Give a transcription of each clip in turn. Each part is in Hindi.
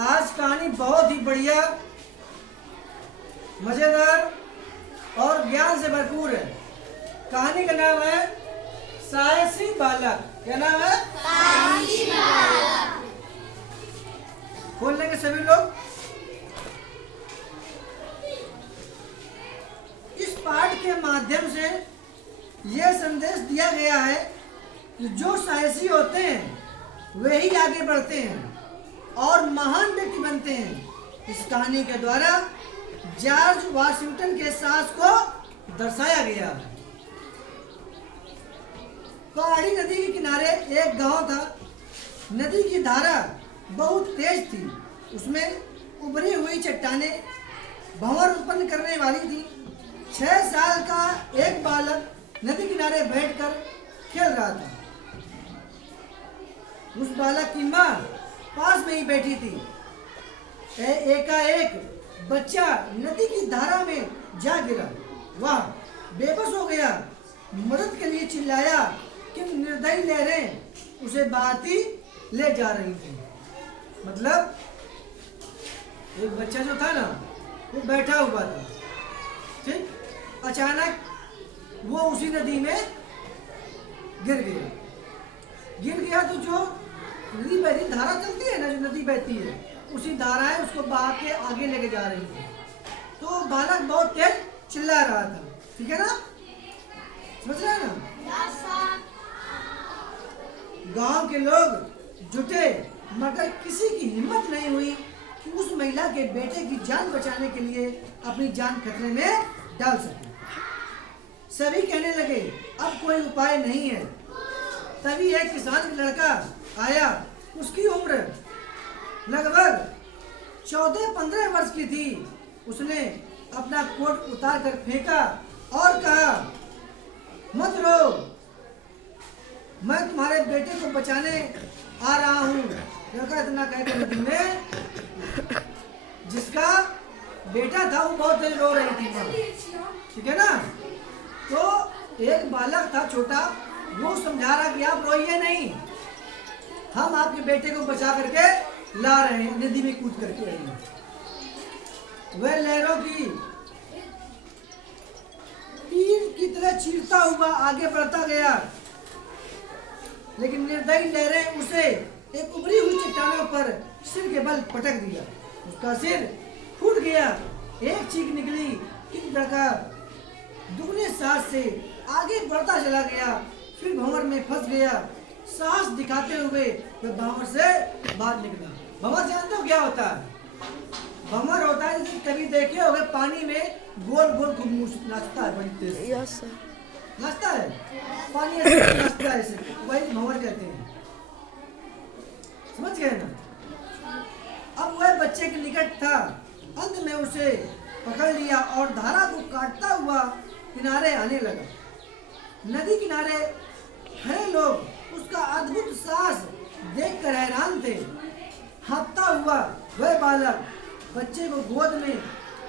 आज कहानी बहुत ही बढ़िया, मजेदार और ज्ञान से भरपूर है। कहानी का नाम है साहसी बालक। क्या नाम है? साहसी बालक। खोल लेंगे सभी लोग। इस पाठ के माध्यम से यह संदेश दिया गया है कि जो साहसी होते हैं वे ही आगे बढ़ते हैं और महान व्यक्ति बनते हैं। इस कहानी के द्वारा जॉर्ज वाशिंगटन के साहस को दर्शाया गया है। पहाड़ी नदी के किनारे एक गांव था। नदी की धारा बहुत तेज थी। उसमें उभरी हुई चट्टानें भंवर उत्पन्न करने वाली थी। 6 साल का एक बालक नदी किनारे बैठकर खेल रहा था। उस बालक की माँ पास में ही बैठी थी। एकाएक बच्चा नदी की धारा में जा गिरा। वह बेबस हो गया। मदद के लिए चिल्लाया कि निर्दयी लहरें उसे बहाती ले जा रही थी। मतलब एक बच्चा जो था ना, वो बैठा हुआ था। ठीक, अचानक वो उसी नदी में गिर गया। तो जो नदी बहती धारा चलती है ना, जो नदी बहती है, उसी धारा है उसको बहा के आगे लेके जा रही थी। तो बालक बहुत तेज चिल्ला रहा था। ठीक है ना, समझ रहे हैं ना? गांव के लोग जुटे, मगर किसी की हिम्मत नहीं हुई कि उस महिला के बेटे की जान बचाने के लिए अपनी जान खतरे में डाल सके। सभी कहने लगे अब कोई उपाय नहीं है। तभी एक किसान का लड़का आया। उसकी उम्र लगभग 14-15 वर्ष की थी। उसने अपना कोट उतार कर फेंका और कहा, मत रो, मैं तुम्हारे बेटे को बचाने आ रहा हूँ। लड़का इतना कहकर नदी में, जिसका बेटा था वो बहुत तेज रो रही थी माँ। ठीक है ना? तो एक बालक था छोटा, वो समझा रहा कि आप रोइए नहीं, हम आपके बेटे को बचा करके ला रहे हैं। नदी में कूद करके आइए। वह लहरों की तीर की तरह चीरता हुआ आगे बढ़ता गया, लेकिन निर्दयी लहरें उसे एक उभरी हुई चट्टानों पर सिर के बल पटक दिया। उसका सिर फूट गया। एक चीख निकली कि लड़का दुगने साहस से आगे बढ़ता चला गया। फिर भंवर में फंस गया। साहस दिखाते हुए वह भंवर से बाहर निकला। भंवर जानते हो क्या होता है? भंवर होता है, जैसे कभी देखे होगे पानी में गोल गोल खूब नाचता है, बड़ी तेज नाचता है, पानी ऐसे नाचता है, ऐसे वही भंवर कहते हैं। समझ गए ना? अब वह बच्चे के निकट था। अंत में उसे पकड़ लिया और धारा को काटता हुआ किनारे आने लगा। नदी किनारे खड़े लोग उसका अद्भुत साहस देखकर हैरान थे। हाँफता हुआ वह बालक बच्चे को गोद में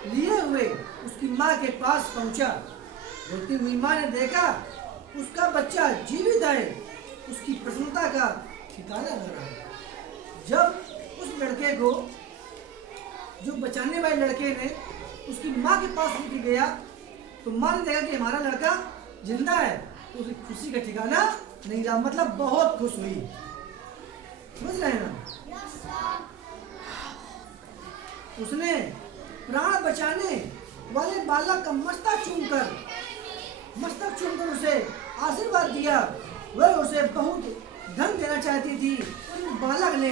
लिए हुए उसकी माँ के पास पहुंचा। रोती हुई माँ ने देखा उसका बच्चा जीवित है। उसकी प्रसन्नता का ठिकाना न रहा। जब उस लड़के को, जो बचाने वाले लड़के ने उसकी माँ के पास लेके गया, तो माँ ने देखा कि हमारा लड़का जिंदा है। तो उसकी खुशी का ठिकाना नहीं रहा। मतलब बहुत खुश हुई। समझ रहे हैं ना? उसने प्राण बचाने वाले बालक का मस्तक चूमकर उसे आशीर्वाद दिया। वह उसे बहुत धन देना चाहती थी। उस बालक ने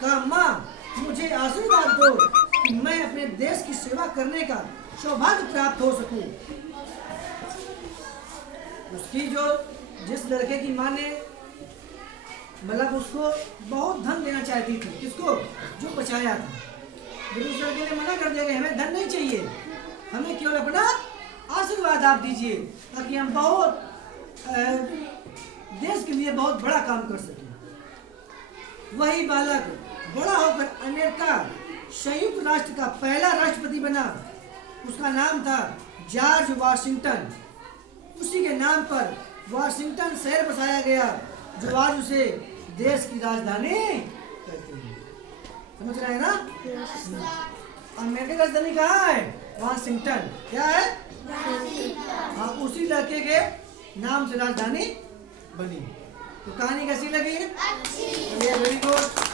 कहा, माँ मुझे आशीर्वाद दो कि मैं अपने देश की सेवा करने का सौभाग्य प्राप्त हो सकूं। उसकी जिस लड़के की माँ ने मतलब उसको बहुत धन देना चाहती थी। किसको? जो बचाया था। लेकिन उस लड़के ने मना कर दिया कि हमें धन नहीं चाहिए, हमें केवल अपना आशीर्वाद आप दीजिए, ताकि हम बहुत देश के लिए बहुत बड़ा काम कर सकें। वही बालक बड़ा होकर अमेरिका संयुक्त राष्ट्र का पहला राष्ट्रपति बना। उसका नाम था जॉर्ज वाशिंगटन। उसी के नाम पर वाशिंगटन शहर बसाया गया, जो आज उसे देश की राजधानी कहते हैं। समझ रहे हैं ना? अमेरिका का राजधानी कहाँ है? वाशिंगटन। क्या है? हाँ, उसी लड़के के नाम से राजधानी बनी। तो कहानी कैसी लगी? अच्छी। Very good.